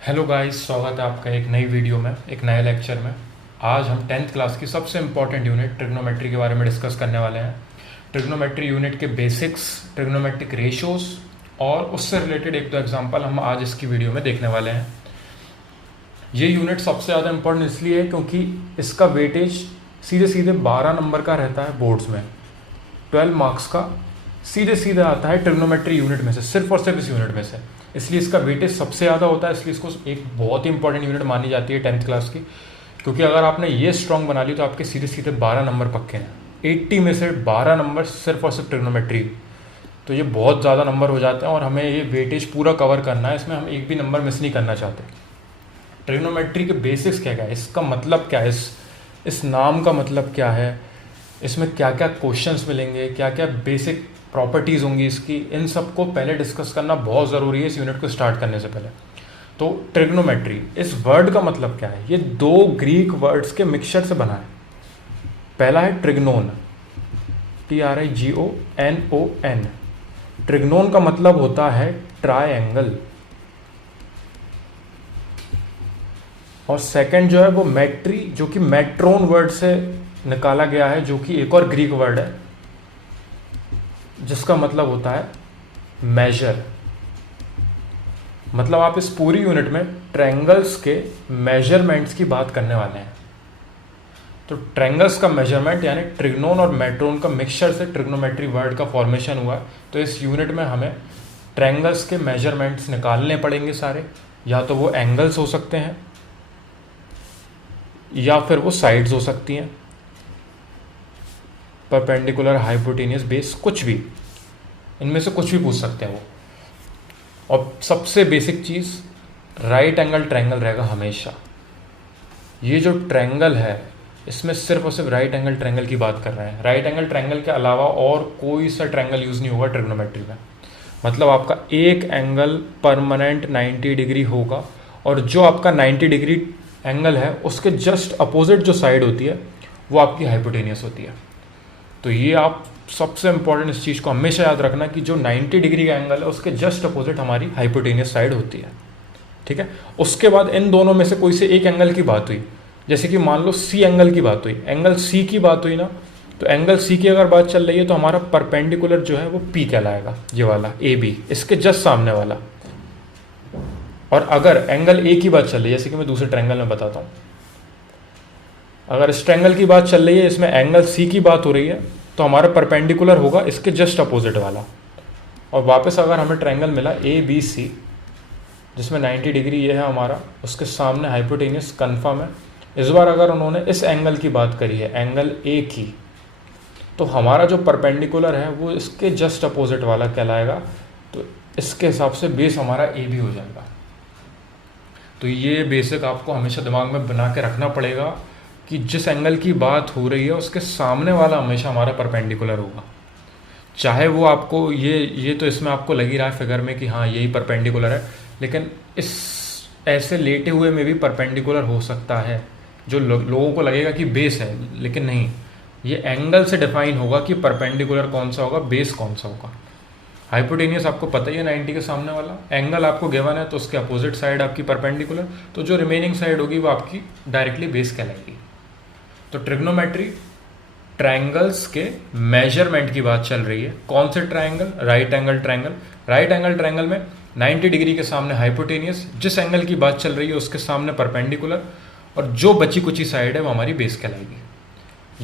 Hello guys, स्वागत है आपका एक नई वीडियो में, एक नए लेक्चर में। आज हम 10th क्लास की सबसे इम्पॉर्टेंट यूनिट ट्रिग्नोमेट्री के बारे में डिस्कस करने वाले हैं। ट्रिग्नोमेट्री यूनिट के बेसिक्स, ट्रिग्नोमेट्रिक रेशियोज और उससे रिलेटेड एक दो एग्जांपल हम आज इसकी वीडियो में देखने वाले हैं। ये यूनिट सबसे ज़्यादा इम्पोर्टेंट इसलिए है क्योंकि इसका वेटेज सीधे सीधे 12 नंबर का रहता है बोर्ड्स में। 12 मार्क्स का सीधे सीधे आता है ट्रिग्नोमेट्री यूनिट में से, सिर्फ और सिर्फ इस यूनिट में से। इसलिए इसका वेटेज सबसे ज़्यादा होता है, इसलिए इसको एक बहुत ही इंपॉर्टेंट यूनिट मानी जाती है 10th क्लास की। क्योंकि अगर आपने ये स्ट्रॉन्ग बना ली तो आपके सीधे सीधे 12 नंबर पक्के हैं। 80 में से 12 नंबर सिर्फ और सिर्फ ट्रिग्नोमेट्री, तो ये बहुत ज़्यादा नंबर हो जाते हैं और हमें ये वेटेज पूरा कवर करना है। इसमें हम एक भी नंबर मिस नहीं करना चाहते। ट्रिग्नोमेट्री के बेसिक्स क्या क्या है, इसका मतलब क्या है, इस नाम का मतलब क्या है, इसमें क्या क्या क्वेश्चंस मिलेंगे, क्या क्या बेसिक प्रॉपर्टीज़ होंगी इसकी, इन सब को पहले डिस्कस करना बहुत ज़रूरी है इस यूनिट को स्टार्ट करने से पहले। तो ट्रिग्नोमेट्री, इस वर्ड का मतलब क्या है, ये दो ग्रीक वर्ड्स के मिक्सचर से बना है। पहला है ट्रिग्नोन, TRIGONON। ट्रिग्नोन का मतलब होता है ट्रायंगल, और सेकंड जो है वो मैट्री, जो कि मैट्रोन वर्ड से निकाला गया है, जो कि एक और ग्रीक वर्ड है जिसका मतलब होता है मेजर। मतलब आप इस पूरी यूनिट में ट्रायंगल्स के मेजरमेंट्स की बात करने वाले हैं। तो ट्रायंगल्स का मेजरमेंट यानी ट्रिग्नोन और मैट्रोन का मिक्सचर से ट्रिग्नोमेट्री वर्ड का फॉर्मेशन हुआ। तो इस यूनिट में हमें ट्रायंगल्स के मेजरमेंट्स निकालने पड़ेंगे सारे। या तो वो एंगल्स हो सकते हैं या फिर वो साइड्स हो सकती हैं, परपेंडिकुलर, हाइपोटेनियस, बेस, कुछ भी, इनमें से कुछ भी पूछ सकते हैं वो। और सबसे बेसिक चीज़ राइट एंगल ट्रायंगल रहेगा हमेशा। ये जो ट्रायंगल है इसमें सिर्फ और सिर्फ राइट एंगल ट्रायंगल की बात कर रहे हैं। राइट एंगल ट्रायंगल के अलावा और कोई सा ट्रायंगल यूज़ नहीं होगा ट्रिग्नोमेट्री में। मतलब आपका एक एंगल परमानेंट 90 डिग्री होगा, और जो आपका 90 डिग्री एंगल है उसके जस्ट अपोजिट जो साइड होती है वो आपकी हाइपोटेनियस होती है। तो ये आप सबसे इंपॉर्टेंट इस चीज़ को हमेशा याद रखना कि जो 90 डिग्री का एंगल है उसके जस्ट अपोजिट हमारी हाइपोटेनियस साइड होती है। ठीक है। उसके बाद इन दोनों में से कोई से एक एंगल की बात हुई, जैसे कि मान लो सी एंगल की बात हुई, एंगल सी की बात हुई ना, तो एंगल सी की अगर बात चल रही है तो हमारा परपेंडिकुलर जो है वो पी कहलाएगा, ये वाला AB, इसके जस्ट सामने वाला। और अगर एंगल ए की बात चल रही है, जैसे कि मैं दूसरे ट्रायंगल में बताता हूँ, अगर इस ट्रायंगल की बात चल रही है, इसमें एंगल सी की बात हो रही है, तो हमारा परपेंडिकुलर होगा इसके जस्ट अपोजिट वाला। और वापस अगर हमें ट्रायंगल मिला ABC, जिसमें 90 डिग्री ये है हमारा, उसके सामने हाइपोटेनियस कन्फर्म है। इस बार अगर उन्होंने इस एंगल की बात करी है, एंगल A की, तो हमारा जो परपेंडिकुलर है वो इसके जस्ट अपोजिट वाला कहलाएगा। तो इसके हिसाब से बेस हमारा AB हो जाएगा। तो ये बेसिक आपको हमेशा दिमाग में बना के रखना पड़ेगा कि जिस एंगल की बात हो रही है उसके सामने वाला हमेशा हमारा परपेंडिकुलर होगा। चाहे वो आपको ये तो इसमें आपको लग ही रहा है फिगर में कि हाँ यही परपेंडिकुलर है, लेकिन इस ऐसे लेटे हुए में भी परपेंडिकुलर हो सकता है। जो लोगों को लगेगा कि बेस है, लेकिन नहीं, ये एंगल से डिफाइन होगा कि परपेंडिकुलर कौन सा होगा, बेस कौन सा होगा। हाइपोटेनियस आपको पता ही है 90 के सामने वाला, एंगल आपको गिवन है तो उसके अपोजिट साइड आपकी परपेंडिकुलर, तो जो रिमेनिंग साइड होगी वो आपकी डायरेक्टली बेस कहलाएगी। तो ट्रिग्नोमेट्री ट्रायंगल्स के मेजरमेंट की बात चल रही है। कौन से triangle? Right angle triangle. Right angle triangle में 90 डिग्री के सामने हाइपोटेनियस, जिस एंगल की बात चल रही है उसके सामने परपेंडिकुलर, और जो बची कुची साइड है वो हमारी बेस कहलाएगी।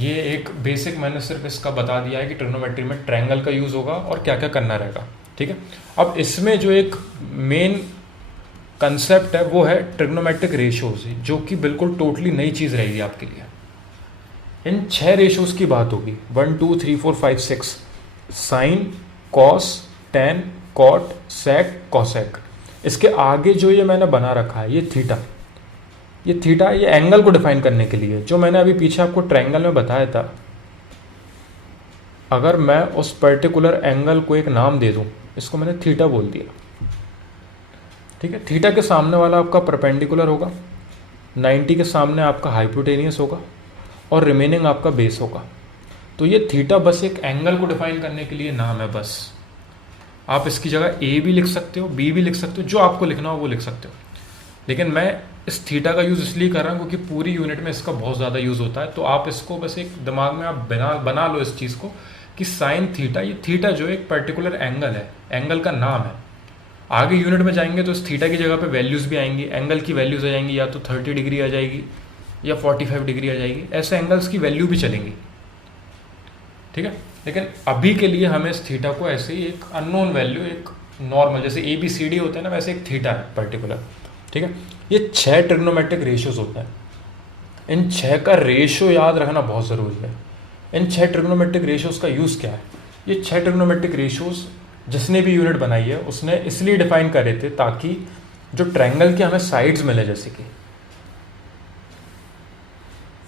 ये एक बेसिक मैंने सिर्फ इसका बता दिया है कि ट्रिग्नोमेट्री में ट्रायंगल का यूज़ होगा और क्या क्या करना रहेगा। ठीक है। अब इसमें जो एक मेन कंसेप्ट है वो है ट्रिग्नोमेट्रिक रेशियोज, जो कि बिल्कुल टोटली नई चीज़ रहेगी आपके लिए। इन 6 रेशियोज की बात होगी, 1 2 3 4 5 6, साइन, कॉस, टेन, कॉट, सेक, कॉसेक। इसके आगे जो ये मैंने बना रखा है, ये थीटा, ये एंगल को डिफाइन करने के लिए, जो मैंने अभी पीछे आपको ट्रायंगल में बताया था। अगर मैं उस पर्टिकुलर एंगल को एक नाम दे दूं, इसको मैंने थीटा बोल दिया। ठीक है। थीटा के सामने वाला आपका परपेंडिकुलर होगा, 90 के सामने आपका हाइपोटेनियस होगा, और रिमेनिंग आपका बेस होगा। तो ये थीटा बस एक एंगल को डिफाइन करने के लिए नाम है बस। आप इसकी जगह A भी लिख सकते हो, B भी लिख सकते हो, जो आपको लिखना हो वो लिख सकते हो। लेकिन मैं इस थीटा का यूज़ इसलिए कर रहा हूँ क्योंकि पूरी यूनिट में इसका बहुत ज़्यादा यूज़ होता है। तो आप इसको बस एक दिमाग में आप बना लो इस चीज़ को कि साइन थीटा, ये थीटा जो एक पर्टिकुलर एंगल है, एंगल का नाम है। आगे यूनिट में जाएंगे तो इस थीटा की जगह पे वैल्यूज़ भी आएंगी, एंगल की वैल्यूज़ आ जाएंगी, या तो 30 डिग्री आ जाएगी या 45 डिग्री आ जाएगी, ऐसे एंगल्स की वैल्यू भी चलेंगी, ठीक है। लेकिन अभी के लिए हमें इस थीटा को ऐसे ही एक अननोन वैल्यू, एक नॉर्मल जैसे ABCD होता है ना, वैसे एक थीटा है पर्टिकुलर, ठीक है। ये 6 ट्रिग्नोमेट्रिक रेशियोज होते हैं। इन 6 का रेशियो याद रखना बहुत ज़रूरी है। इन 6 ट्रिग्नोमेट्रिक रेशियोज का यूज़ क्या है? ये 6 ट्रिग्नोमेट्रिक रेशियोज जिसने भी यूनिट बनाई है उसने इसलिए डिफाइन करे थे ताकि जो ट्रायंगल के हमें साइड्स मिले, जैसे कि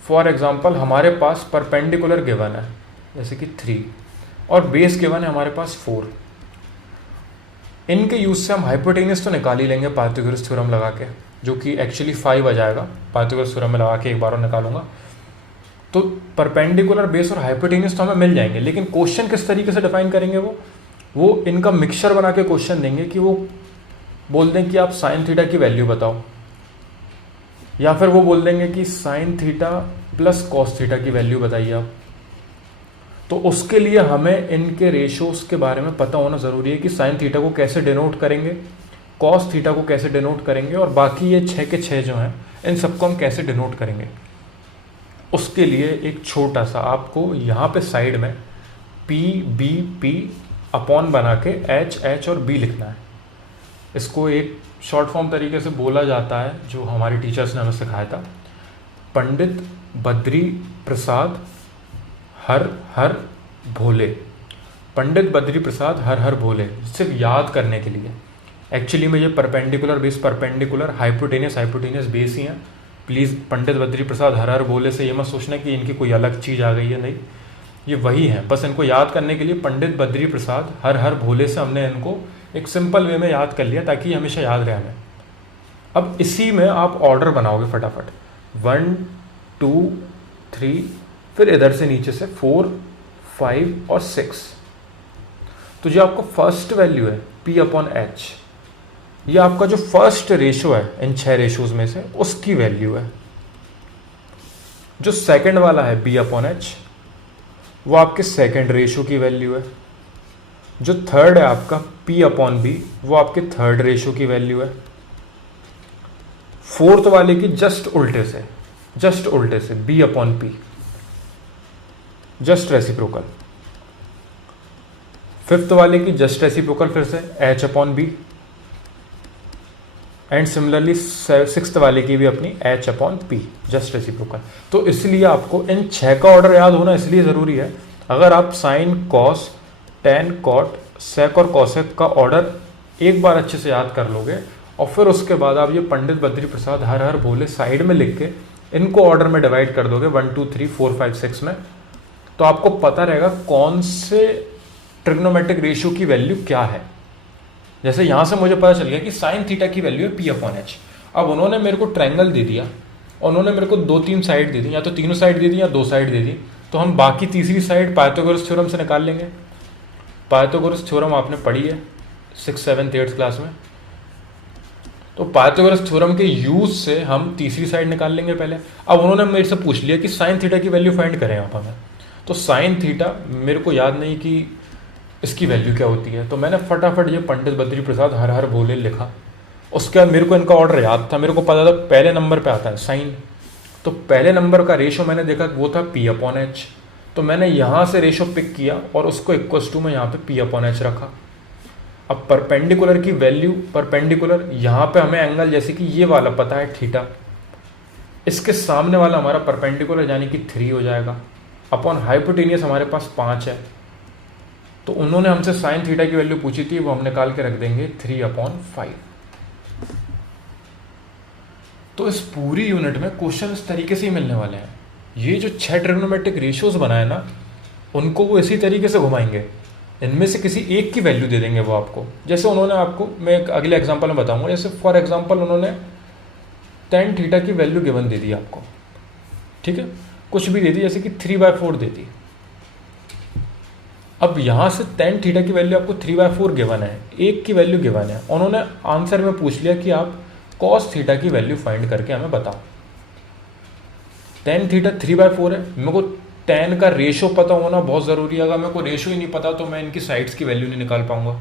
फॉर एग्जांपल हमारे पास परपेंडिकुलर गिवन है जैसे कि 3 और बेस गिवन है हमारे पास 4। इनके यूज से हम हाइपोटेन्यूज तो निकाल ही लेंगे पाइथागोरस थ्योरम लगा के, जो कि एक्चुअली 5 आ जाएगा, पाइथागोरस थ्योरम में लगा के एक बार और निकालूंगा। तो परपेंडिकुलर, बेस और हाइपोटेन्यूज तो हमें मिल जाएंगे, लेकिन क्वेश्चन किस तरीके से डिफाइन करेंगे वो इनका मिक्सचर बना के क्वेश्चन देंगे कि वो बोल दें कि आप साइन थीटा की वैल्यू बताओ, या फिर वो बोल देंगे कि sine theta plus cos theta की वैल्यू बताइए आप। तो उसके लिए हमें इनके रेशियोज के बारे में पता होना ज़रूरी है कि साइन थीटा को कैसे डिनोट करेंगे, कॉस थीटा को कैसे डिनोट करेंगे, और बाकी ये 6 के 6 जो हैं इन सबको हम कैसे डिनोट करेंगे। उसके लिए एक छोटा सा आपको यहाँ पे साइड में P अपॉन बना के H और B लिखना है। इसको एक शॉर्ट फॉर्म तरीके से बोला जाता है, जो हमारे टीचर्स ने हमें सिखाया था, पंडित बद्री प्रसाद हर हर भोले। पंडित बद्री प्रसाद हर हर भोले, सिर्फ याद करने के लिए। एक्चुअली में ये perpendicular base perpendicular, hypotenuse base ही हैं। प्लीज़ पंडित बद्री प्रसाद हर हर भोले से ये मत सोचना कि इनकी कोई अलग चीज़ आ गई है, नहीं, ये वही है। बस इनको याद करने के लिए पंडित बद्री प्रसाद हर हर भोले से हमने इनको एक सिंपल वे में याद कर लिया ताकि हमेशा याद रहे हमें। अब इसी में आप ऑर्डर बनाओगे फटाफट, 1 2 3, फिर इधर से नीचे से 4 5 और 6। तो जो आपका फर्स्ट वैल्यू है P/H, ये आपका जो फर्स्ट रेशो है इन 6 रेशोज में से उसकी वैल्यू है। जो सेकंड वाला है B/H, वो आपके सेकंड रेशो की वैल्यू है। जो थर्ड है आपका P/B, वो आपके थर्ड रेशो की वैल्यू है। फोर्थ वाले की जस्ट उल्टे से B/P, जस्ट रेसिप्रोकल। फिफ्थ वाले की जस्ट रेसिप्रोकल फिर से H/B, एंड सिमिलरली सिक्स्थ वाले की भी अपनी H/P, जस्ट रेसिप्रोकल। तो इसलिए आपको इन 6 का ऑर्डर याद होना इसलिए ज़रूरी है। अगर आप sign, cos, tan, cot, sec और कॉसेक का ऑर्डर एक बार अच्छे से याद कर लोगे और फिर उसके बाद आप ये पंडित बद्री प्रसाद हर हर भोले साइड में लिख के इनको ऑर्डर में डिवाइड कर दोगे 1 2 3 4 5 6 में, तो आपको पता रहेगा कौन से ट्रिग्नोमेट्रिक रेशियो की वैल्यू क्या है। जैसे यहाँ से मुझे पता चल गया कि साइन थीटा की वैल्यू है P/H। अब उन्होंने मेरे को ट्रायंगल दे दिया और उन्होंने मेरे को 2-3 साइड दे दी, या तो तीनों साइड दे दी या 2 साइड दे दी, तो हम बाकी तीसरी साइड पाइथागोरस थ्योरम से निकाल लेंगे। पाइथागोरस थ्योरम आपने पढ़ी है 6th 7th 8th क्लास में। तो पाइथागोरस थ्योरम के यूज से हम तीसरी साइड निकाल लेंगे पहले। अब उन्होंने मेरे से पूछ लिया कि साइन थीटा की वैल्यू फाइंड करें आप हमें। तो साइन थीटा मेरे को याद नहीं कि इसकी वैल्यू क्या होती है, तो मैंने फटाफट ये पंडित बद्री प्रसाद हर हर भोले लिखा। उसके बाद मेरे को इनका ऑर्डर याद था, मेरे को पता था पहले नंबर पे आता है साइन। तो पहले नंबर का रेशो मैंने देखा वो था P/H, तो मैंने यहाँ से रेशो पिक किया और उसको इक्वल्स टू में यहाँ पे P/H रखा। अब परपेंडिकुलर की वैल्यू, परपेंडिकुलर यहाँ पे हमें एंगल जैसे कि ये वाला पता है थीटा, इसके सामने वाला हमारा परपेंडिकुलर यानी कि 3 हो जाएगा, अपॉन हाइपोटेनियस हमारे पास 5 है। तो उन्होंने हमसे साइन थीटा की वैल्यू पूछी थी, वो हम निकाल के रख देंगे 3/5। तो इस पूरी यूनिट में क्वेश्चन इस तरीके से ही मिलने वाले हैं। ये जो 6 ट्रिग्नोमेट्रिक रेशियोज बनाए ना, उनको वो इसी तरीके से घुमाएंगे, इनमें से किसी एक की वैल्यू दे देंगे वो आपको। जैसे उन्होंने आपको, मैं एक अगले एग्जांपल में बताऊंगा, जैसे फॉर एग्जांपल उन्होंने tan थीटा की वैल्यू गिवन दे दी आपको, ठीक है, कुछ भी दे दी, जैसे कि 3/4 दे दी। अब यहाँ से tan थीटा की वैल्यू आपको 3/4 गिवन है, एक की वैल्यू गिवन है। उन्होंने आंसर में पूछ लिया कि आप कॉस थीटा की वैल्यू फाइंड करके हमें बताओ। टेन थीटा 3/4 है, मेरे को टेन का रेशो पता होना बहुत ज़रूरी है। अगर मेरे को रेशो ही नहीं पता तो मैं इनकी साइड्स की वैल्यू नहीं निकाल पाऊंगा।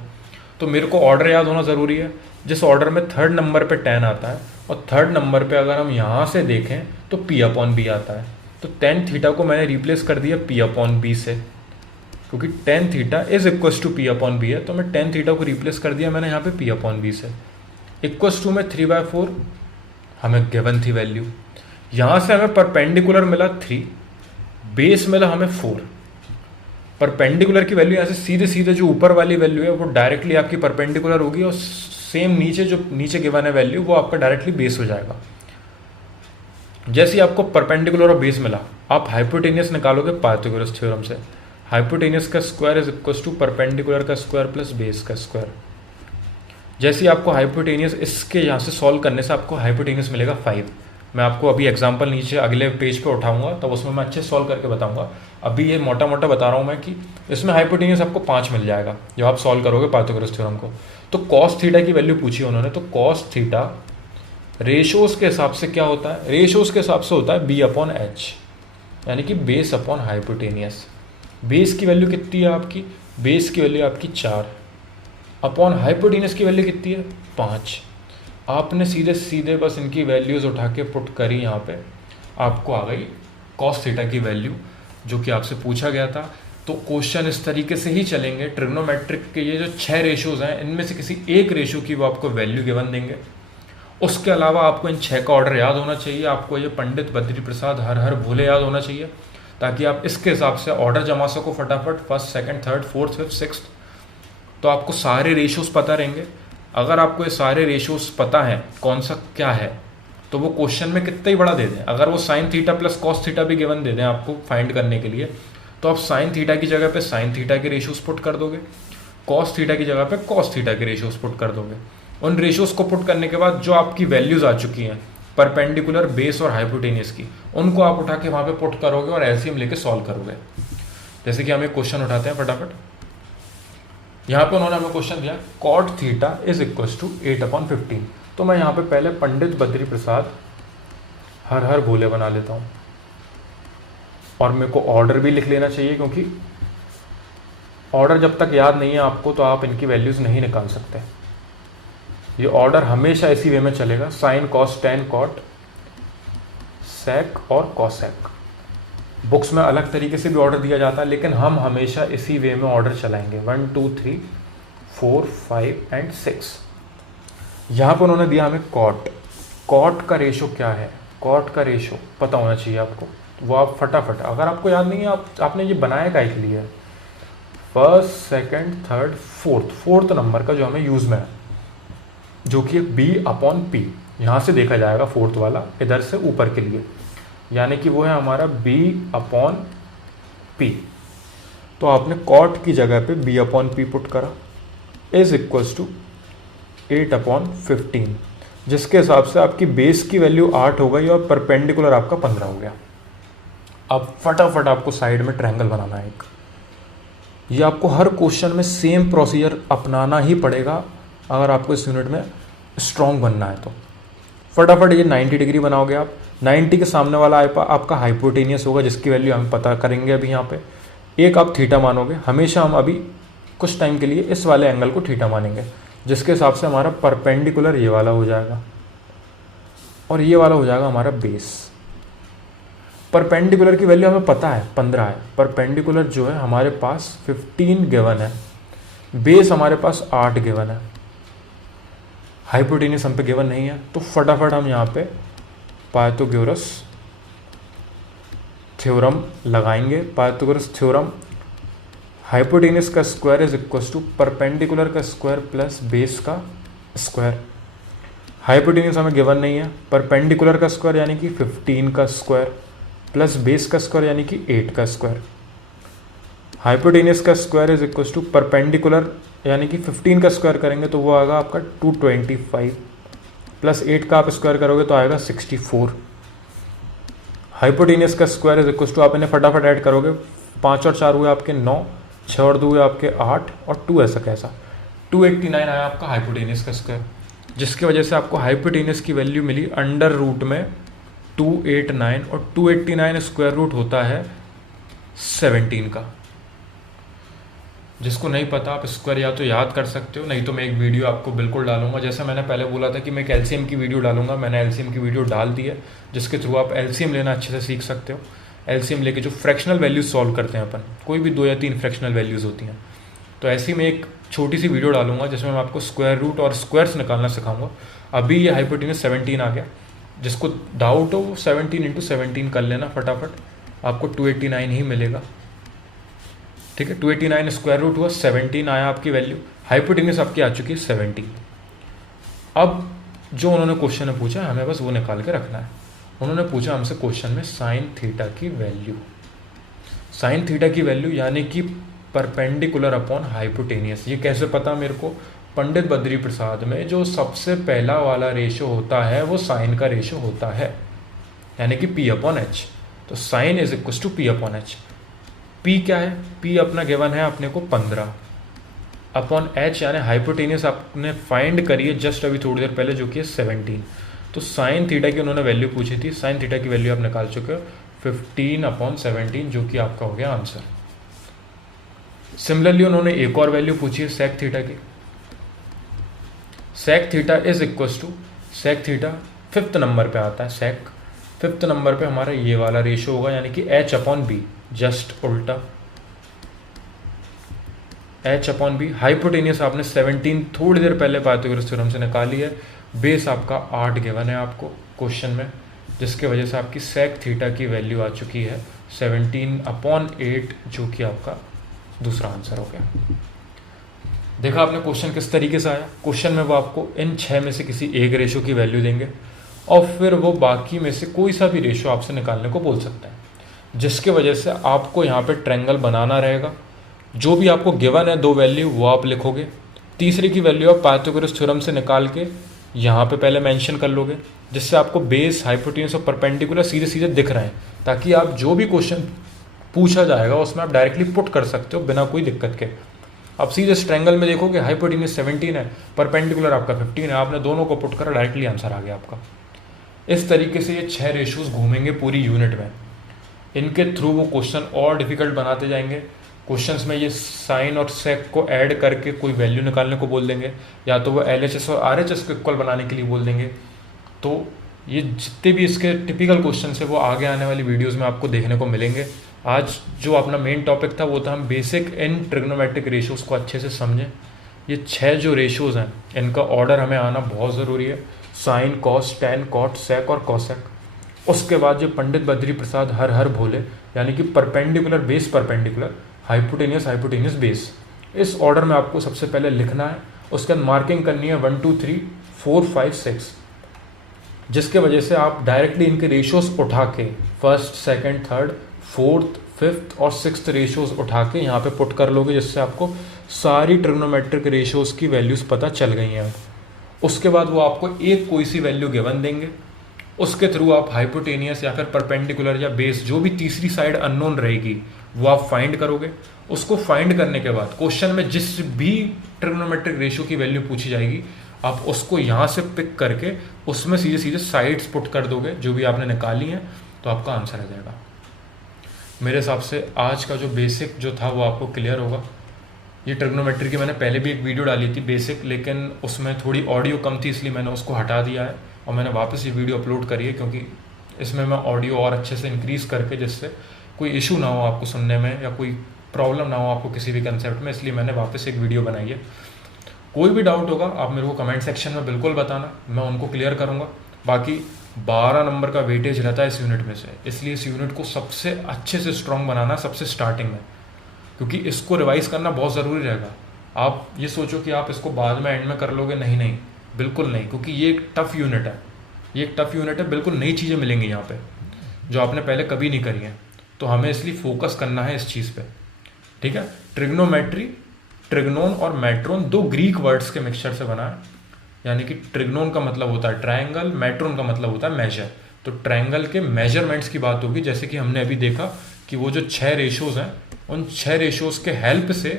तो मेरे को ऑर्डर याद होना ज़रूरी है। जिस ऑर्डर में थर्ड नंबर पे टेन आता है और थर्ड नंबर पे अगर हम यहाँ से देखें तो P/B आता है। तो टेन थीटा को मैंने रिप्लेस कर दिया P/B से, क्योंकि tan theta is equals to P/B है, तो मैं टेन थीटा को रिप्लेस कर दिया मैंने यहाँ पे P/B से। इक्वस टू में 3/4 हमें गिवन थी वैल्यू। यहाँ से हमें परपेंडिकुलर मिला 3, बेस मिला हमें 4। परपेंडिकुलर की वैल्यू यहाँ से सीधे सीधे जो ऊपर वाली वैल्यू है वो डायरेक्टली आपकी परपेंडिकुलर होगी, और सेम नीचे जो नीचे गिवन है वैल्यू वो आपका डायरेक्टली बेस हो जाएगा। जैसे ही आपको परपेंडिकुलर और बेस मिला, आप हाइपोटेनियस निकालोगे पाइथागोरस थ्योरम से। हाइपोटेनियस का square is equal to perpendicular का स्क्वायर प्लस बेस का स्क्वायर। जैसे ही आपको हाइपोटेनियस इसके यहाँ से सॉल्व करने से आपको हाइपोटेनियस मिलेगा 5। मैं आपको अभी एग्जांपल नीचे अगले पेज पे उठाऊंगा, तब उसमें मैं अच्छे सॉल्व करके बताऊंगा। अभी ये मोटा मोटा बता रहा हूँ मैं कि इसमें हाइपोटेनियस आपको 5 मिल जाएगा जब आप सॉल्व करोगे पाइथागोरस थ्योरम को। तो कॉस थीटा की वैल्यू पूछी उन्होंने, तो कॉस थीटा रेशोज के हिसाब से क्या होता है, रेशोज के हिसाब से होता है B/H, यानी कि बेस अपॉन हाइपोटेनियस। बेस की वैल्यू कितनी है आपकी, बेस की वैल्यू आपकी 4 अपॉन हाइपोटेनियस की वैल्यू कितनी है 5। आपने सीधे सीधे बस इनकी वैल्यूज़ उठा के पुट करी, यहाँ पे आपको आ गई कॉस थीटा की वैल्यू जो कि आपसे पूछा गया था। तो क्वेश्चन इस तरीके से ही चलेंगे। ट्रिग्नोमेट्रिक के ये जो 6 रेशोज़ हैं इनमें से किसी एक रेशो की वो आपको वैल्यू गिवन देंगे। उसके अलावा आपको इन 6 का ऑर्डर याद होना चाहिए। आपको ये पंडित बद्री प्रसाद हर हर भोले याद होना चाहिए, ताकि आप इसके हिसाब से ऑर्डर जमा सको फटाफट, first second third fourth fifth sixth. तो आपको सारे रेशोज़ पता रहेंगे। अगर आपको ये सारे रेशोज़ पता हैं कौन सा क्या है, तो वो क्वेश्चन में कितना ही बड़ा दे दें। अगर वो sine theta plus cos theta भी गिवन दे दें आपको फाइंड करने के लिए, तो आप साइन थीटा की जगह पे साइन थीटा के रेशोज़ पुट कर दोगे, कॉस थीटा की जगह पे कॉस थीटा के रेशोज़ पुट कर दोगे। उन रेशोज़ को पुट करने के बाद जो आपकी वैल्यूज़ आ चुकी हैं परपेंडिकुलर, बेस और हाइपोटेनियस की, उनको आप उठा के वहाँ पे पुट करोगे और एलसीएम लेके सॉल्व करोगे। जैसे कि हम एक क्वेश्चन उठाते हैं फटाफट। यहाँ पे उन्होंने हमें क्वेश्चन दिया cot theta is equal to 8/15। तो मैं यहाँ पे पहले पंडित बद्री प्रसाद हर हर भोले बना लेता हूँ, और मेरे को ऑर्डर भी लिख लेना चाहिए, क्योंकि ऑर्डर जब तक याद नहीं है आपको तो आप इनकी वैल्यूज़ नहीं निकाल सकते। ये ऑर्डर हमेशा इसी वे में चलेगा, sine cos tan cot sec और कॉसेक। बुक्स में अलग तरीके से भी ऑर्डर दिया जाता है, लेकिन हम हमेशा इसी वे में ऑर्डर चलाएंगे 1 2 3 4 5 एंड 6। यहाँ पर उन्होंने दिया हमें कॉट। कॉट का रेशो क्या है, कॉट का रेशो पता होना चाहिए आपको। वो आप फटाफट, अगर आपको याद नहीं है आपने ये बनाया काहे के लिए है, first second third fourth number का जो हमें यूज़ में है, जो कि B/P। यहाँ से देखा जाएगा फोर्थ वाला इधर से ऊपर के लिए, यानी कि वो है हमारा B/P। तो आपने कॉट की जगह पे B/P पुट करा, इज इक्वल्स टू 8/15, जिसके हिसाब से आपकी बेस की वैल्यू 8 हो गई और परपेंडिकुलर आपका 15 हो गया। अब फटाफट आपको साइड में ट्रायंगल बनाना है एक। ये आपको हर क्वेश्चन में सेम प्रोसीजर अपनाना ही पड़ेगा अगर आपको इस यूनिट में स्ट्रॉन्ग बनना है। तो फटाफट ये 90 डिग्री बनाओगे आप। 90 के सामने वाला आपका हाइपोटेनियस होगा, जिसकी वैल्यू हम पता करेंगे अभी यहाँ पे। एक आप थीटा मानोगे, हमेशा हम अभी कुछ टाइम के लिए इस वाले एंगल को थीटा मानेंगे, जिसके हिसाब से हमारा परपेंडिकुलर ये वाला हो जाएगा और ये वाला हो जाएगा हमारा बेस। परपेंडिकुलर की वैल्यू हमें पता है 15 है, परपेंडिकुलर जो है हमारे पास 15 गिवन है, बेस हमारे पास 8 गिवन है, हाइपोटेनियस हम पे गिवन नहीं है। तो फटाफट हम यहाँ पे पाइथागोरस थ्योरम लगाएंगे। पाइथागोरस थ्योरम, हाइपोटेनियस का square is equal to perpendicular का स्क्वायर प्लस बेस का स्क्वायर। हाइपोटेनियस हमें गिवन नहीं है, परपेंडिकुलर का स्क्वायर यानी कि 15 का स्क्वायर प्लस बेस का स्क्वायर यानी कि 8 का स्क्वायर। हाइपोटेनियस का square is equal to perpendicular यानी कि 15 का स्क्वायर करेंगे तो वो आएगा आपका 225 प्लस 8 का आप स्क्वायर करोगे तो आएगा 64। हाइपोटेनियस का स्क्वायर इज इक्वल टू, आप इन्हें फटाफट ऐड करोगे, 5 और 4 हुए आपके 9, 6 और 2 हुए आपके 8 और 2 ऐसा कैसा 289 आया आपका हाइपोटेनियस का स्क्वायर। जिसकी वजह से आपको हाइपोटेनियस की वैल्यू मिली अंडर रूट में 289, और 289 स्क्वायर रूट होता है 17 का। जिसको नहीं पता आप स्क्वायर या तो याद कर सकते हो, नहीं तो मैं एक वीडियो आपको बिल्कुल डालूंगा। जैसे मैंने पहले बोला था कि मैं एक एलसीएम की वीडियो डालूंगा, मैंने एलसीएम की वीडियो डाल दी है, जिसके थ्रू आप एलसीएम लेना अच्छे से सीख सकते हो। एलसीएम लेके जो फ्रैक्शनल वैल्यूज सॉल्व करते हैं अपन, कोई भी 2 या 3 फ्रैक्शनल वैल्यूज़ होती हैं, तो ऐसी मैं एक छोटी सी वीडियो डालूंगा जिसमें मैं आपको स्क्वायर रूट और स्क्वायर्स निकालना सिखाऊंगा। अभी ये हाइपोटेन्यूज 17 आ गया, जिसको डाउट हो 17 × 17 कर लेना फटाफट, आपको 289 ही मिलेगा। ठीक है, 289 स्क्वायर रूट हुआ, 17 आया आपकी वैल्यू, हाइपोटेन्यूज आपकी आ चुकी है 70। अब जो उन्होंने क्वेश्चन में पूछा हमें बस वो निकाल के रखना है। उन्होंने पूछा हमसे क्वेश्चन में साइन थीटा की वैल्यू, साइन थीटा की वैल्यू यानी कि परपेंडिकुलर अपॉन हाइपोटेनियस। ये कैसे पता मेरे को? पंडित बद्री प्रसाद में जो सबसे पहला वाला रेशो होता है वो साइन का रेशो होता है, यानी कि P/H। तो sine is equal to P/H। P क्या है? P अपना गिवन है अपने को 15 अपॉन H, यानी हाइपोटेनियस आपने फाइंड करी है जस्ट अभी थोड़ी देर पहले, जो कि है 17। तो साइन थीटा की उन्होंने वैल्यू पूछी थी, साइन थीटा की वैल्यू आप निकाल चुके हो 15/17, जो कि आपका हो गया आंसर। सिमिलरली उन्होंने एक और वैल्यू पूछी है सेक थीटा की। Sec theta is equal to, sec theta 5th number पे आता है, सेक 5th नंबर पे हमारा ये वाला रेशो होगा, यानी कि H/B, जस्ट उल्टा H/B। हाइपोटेनियस आपने 17 थोड़ी देर पहले पाइथागोरस थ्योरम से निकाली है, बेस आपका 8 गिवन है आपको क्वेश्चन में, जिसके वजह से आपकी सेक थीटा की वैल्यू आ चुकी है 17/8, जो कि आपका दूसरा आंसर हो गया। देखा आपने क्वेश्चन किस तरीके से आया। क्वेश्चन में वो आपको इन 6 में से किसी एक रेशो की वैल्यू देंगे और फिर वो बाकी में से कोई सा भी रेशो आपसे निकालने को बोल सकते हैं, जिसके वजह से आपको यहाँ पे ट्रायंगल बनाना रहेगा। जो भी आपको गिवन है 2 वैल्यू वो आप लिखोगे, तीसरे की वैल्यू आप पाइथागोरस थ्योरम से निकाल के यहाँ पे पहले मेंशन कर लोगे, जिससे आपको बेस, हाइपोटेन्यूज और परपेंडिकुलर सीधे सीधे दिख रहे हैं, ताकि आप जो भी क्वेश्चन पूछा जाएगा उसमें आप डायरेक्टली पुट कर सकते हो बिना कोई दिक्कत के। अब सीधे इस ट्रायंगल में देखोगे हाइपोटेन्यूज 17 है, परपेंडिकुलर आपका 15 है, आपने दोनों को पुट करा, डायरेक्टली आंसर आ गया आपका। इस तरीके से ये 6 रेशोज घूमेंगे पूरी यूनिट में। इनके थ्रू वो क्वेश्चन और डिफिकल्ट बनाते जाएंगे। क्वेश्चंस में ये साइन और सेक को ऐड करके कोई वैल्यू निकालने को बोल देंगे, या तो वो LHS और RHS को इक्वल बनाने के लिए बोल देंगे। तो ये जितने भी इसके टिपिकल क्वेश्चन है वो आगे आने वाली वीडियोज़ में आपको देखने को मिलेंगे। आज जो अपना मेन टॉपिक था वो था हम बेसिक इन ट्रिग्नोमेट्रिक रेशोज़ को अच्छे से समझें। ये 6 जो रेशोज़ हैं इनका ऑर्डर हमें आना बहुत ज़रूरी है, sign, cos, tan, cot, sec और कॉसेक। उसके बाद जो पंडित बद्री प्रसाद हर हर भोले, यानी कि perpendicular base perpendicular, hypotenuse hypotenuse base, इस ऑर्डर में आपको सबसे पहले लिखना है। उसके बाद मार्किंग करनी है 1 2 3 4 5 6, जिसके वजह से आप डायरेक्टली इनके रेशोज़ उठा के 1st, 2nd, 3rd, 4th, 5th और 6th रेशोज़ उठा के यहाँ पे पुट कर लोगे, जिससे आपको सारी ट्रिग्नोमेट्रिक रेशोज़ की वैल्यूज़ पता चल गई हैं अब। उसके बाद वो आपको एक कोई सी वैल्यू गिवन देंगे, उसके थ्रू आप हाइपोटेनियस या फिर परपेंडिकुलर या बेस, जो भी तीसरी साइड अननोन रहेगी वो आप फाइंड करोगे। उसको फाइंड करने के बाद क्वेश्चन में जिस भी ट्रिग्नोमेट्रिक रेशो की वैल्यू पूछी जाएगी आप उसको यहाँ से पिक करके उसमें सीधे सीधे साइड्स पुट कर दोगे जो भी आपने निकाली हैं, तो आपका आंसर आ जाएगा। मेरे हिसाब से आज का जो बेसिक जो था वो आपको क्लियर होगा। ये ट्रिग्नोमेट्री की मैंने पहले भी एक वीडियो डाली थी बेसिक, लेकिन उसमें थोड़ी ऑडियो कम थी, इसलिए मैंने उसको हटा दिया है और मैंने वापस ये वीडियो अपलोड करी है, क्योंकि इसमें मैं ऑडियो और अच्छे से इंक्रीज़ करके, जिससे कोई इशू ना हो आपको सुनने में या कोई प्रॉब्लम ना हो आपको किसी भी कंसेप्ट में, इसलिए मैंने वापस एक वीडियो बनाई है। कोई भी डाउट होगा आप मेरे को कमेंट सेक्शन में बिल्कुल बताना, मैं उनको क्लियर करूँगा। बाकी 12 नंबर का वेटेज रहता है इस यूनिट में से, इसलिए इस यूनिट को सबसे अच्छे से स्ट्रॉन्ग बनाना सबसे स्टार्टिंग में, क्योंकि इसको रिवाइज़ करना बहुत ज़रूरी रहेगा। आप ये सोचो कि आप इसको बाद में एंड में कर लोगे, नहीं नहीं, बिल्कुल नहीं, क्योंकि ये एक टफ़ यूनिट है, ये एक टफ़ यूनिट है, बिल्कुल नई चीज़ें मिलेंगी यहाँ पे जो आपने पहले कभी नहीं करी हैं, तो हमें इसलिए फोकस करना है इस चीज़ पे, ठीक है। ट्रिग्नोमेट्री, ट्रिग्नोन और मेट्रोन 2 ग्रीक वर्ड्स के मिक्सचर से बना है, यानी कि ट्रिग्नोन का मतलब होता है ट्रायंगल, मेट्रोन का मतलब होता है मेजर। तो ट्रायंगल के मेजरमेंट्स की बात होगी, जैसे कि हमने अभी देखा कि वो जो 6 रेशोज़ हैं उन 6 रेशोज़ के हेल्प से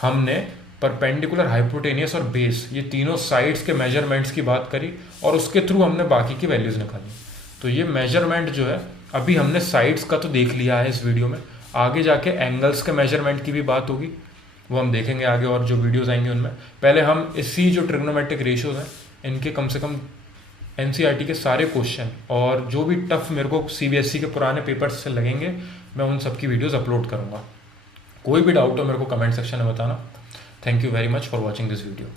हमने परपेंडिकुलर, हाइपोटेनियस और बेस, ये तीनों साइड्स के मेजरमेंट्स की बात करी और उसके थ्रू हमने बाकी की वैल्यूज़ निकाली। तो ये मेजरमेंट जो है, अभी हमने साइड्स का तो देख लिया है इस वीडियो में, आगे जाके एंगल्स के मेजरमेंट की भी बात होगी, वो हम देखेंगे आगे और जो वीडियोस आएंगे उनमें। पहले हम इसी जो ट्रिग्नोमेट्रिक रेशियोज हैं इनके कम से कम एनसीईआरटी के सारे क्वेश्चन और जो भी टफ मेरे को सीबीएसई के पुराने पेपर्स से लगेंगे, मैं उन सब की वीडियोस अपलोड करूँगा। कोई भी डाउट हो मेरे को कमेंट सेक्शन में बताना। Thank you very much for watching this video.